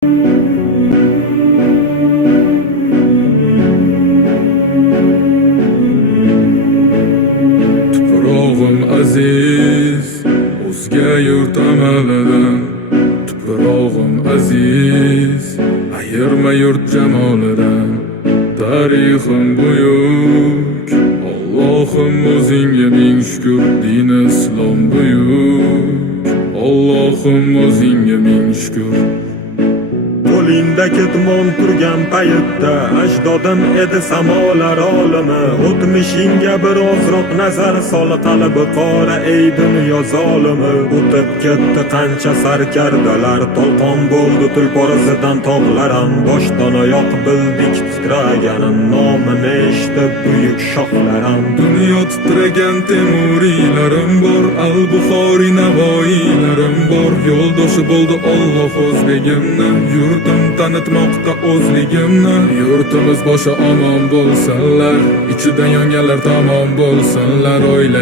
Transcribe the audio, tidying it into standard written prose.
Tuprog'im aziz, o'zga yurt amalidan. Tuprog'im aziz, ayirma yurt jamolidan. Tarixim buyuk, Allohim o'zingga ming shukr. Din islom buyuk, Allohim o'zingga ming shukr. Qo'lingda ketmon turgan paytda ajdodim edi samolar olimi. O'tmishingga birozroq nazar sol, qalbi qora ey dunyo zolimi. O'tib ketdi qancha sarkardalar, to'lqon bo'ldi tulporizidan tog'lar ham. Boshdan oyoq bildik titraganin, nomini eshitib buyuk shohlar ham. Dunyo titragan temuriylarim bor, al-Buxoriy Navoiylarim bor. Yo'ldoshi bo'ldi Alloh o'zligimni, yurtim tanitmoqda o'zligimni. Yurtimiz boshi omon bo'lsinlar, ichidan yonganlar tamom bo'lsinlar. O'yla